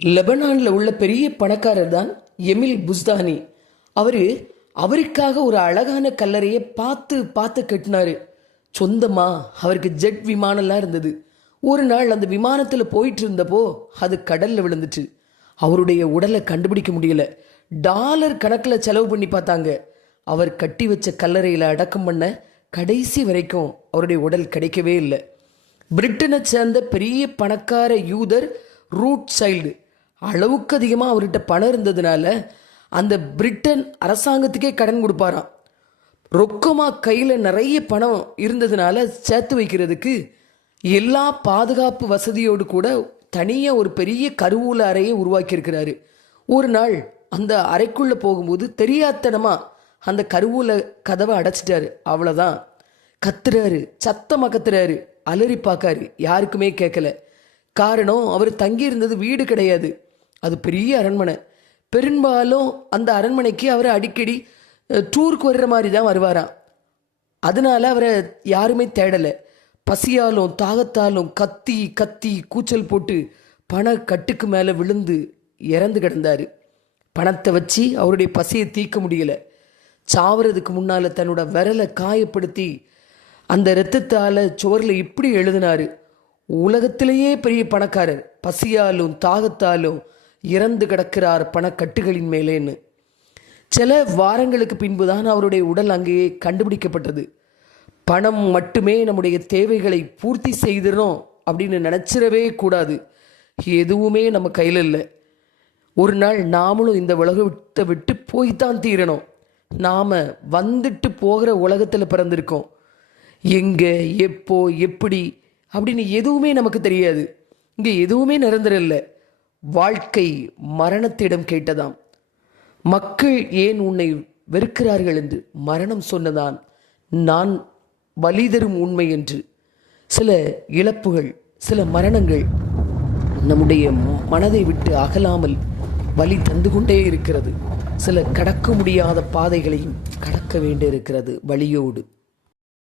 லெபனானில் உள்ள பெரிய பணக்காரர் தான் எமில் புஸ்தானி. அவருக்காக ஒரு அழகான கல்லறையை பார்த்து பார்த்து கட்டினாரு. சொந்தமா அவருக்கு ஜெட் விமானம்லாம் இருந்தது. ஒரு நாள் அந்த விமானத்தில் போயிட்டு இருந்தப்போ அது கடல்ல விழுந்துச்சு. அவருடைய உடலை கண்டுபிடிக்க முடியல. டாலர் கணக்கில் செலவு பண்ணி பார்த்தாங்க. அவர் கட்டி வச்ச கல்லறையில் அடக்கம் பண்ண கடைசி வரைக்கும் அவருடைய உடல் கிடைக்கவே இல்லை. பிரிட்டனை சேர்ந்த பெரிய பணக்கார யூதர் ரூட் சைல்டு அளவுக்கு அதிகமாக அவர்கிட்ட பணம் இருந்ததுனால அந்த பிரிட்டன் அரசாங்கத்துக்கே கடன் கொடுப்பாராம். ரொக்கமாக கையில் நிறைய பணம் இருந்ததுனால சேர்த்து வைக்கிறதுக்கு எல்லா பாதுகாப்பு வசதியோடு கூட தனியாக ஒரு பெரிய கருவூல அறையை உருவாக்கியிருக்கிறாரு. ஒரு நாள் அந்த அறைக்குள்ளே போகும்போது தெரியாத்தனமாக அந்த கருவூல கதவை அடைச்சிட்டாரு. அவ்வளோதான். கத்துறாரு, சத்தமாக கத்துறாரு, அலறி பார்க்காரு, யாருக்குமே கேட்கல. காரணம், அவர் தங்கியிருந்தது வீடு கிடையாது, அது பெரிய அரண்மனை. பெரும்பாலும் அந்த அரண்மனைக்கு அவர் அடிக்கடி டூருக்கு வர்ற மாதிரி தான் வருவாராம். அதனால அவரை யாருமே தேடலை. பசியாலும் தாகத்தாலும் கத்தி கத்தி கூச்சல் போட்டு பண கட்டுக்கு மேலே விழுந்து இறந்து கிடந்தார். பணத்தை வச்சு அவருடைய பசியை தீர்க்க முடியலை. சாவறதுக்கு முன்னால் தன்னோட விரலை காயப்படுத்தி அந்த இரத்தத்தால் சுவரில் இப்படி எழுதினார்: உலகத்திலேயே பெரிய பணக்காரர் பசியாலும் தாகத்தாலும் இறந்து கிடக்கிறார் பணக்கட்டுகளின் மேலேன்னு. சில வாரங்களுக்கு பின்புதான் அவருடைய உடல் அங்கேயே கண்டுபிடிக்கப்பட்டது. பணம் மட்டுமே நம்முடைய தேவைகளை பூர்த்தி செய்திடணும் அப்படின்னு நினச்சிடவே கூடாது. எதுவுமே நம்ம கையில் இல்லை. ஒரு நாள் நாமளும் இந்த உலகத்தை விட்டு போய்தான் தீரணும். நாம் வந்துட்டு போகிற உலகத்தில் பிறந்திருக்கோம். எங்கே, எப்போ, எப்படி அப்படின்னு எதுவுமே நமக்கு தெரியாது. இங்கே எதுவுமே நிரந்தரம் இல்லை. வாழ்க்கை மரணத்திடம் கேட்டதாம். மக்கள் ஏன் உன்னை வெறுக்கிறார்கள் என்று மரணம் சொன்னதான் நான் வலி தரும் உண்மை என்று. சில இழப்புகள், சில மரணங்கள் நம்முடைய மனதை விட்டு அகலாமல் வலி தந்து கொண்டே இருக்கிறது. சில கடக்க முடியாத பாதைகளையும் கடக்க வேண்டியிருக்கிறது வழியோடு.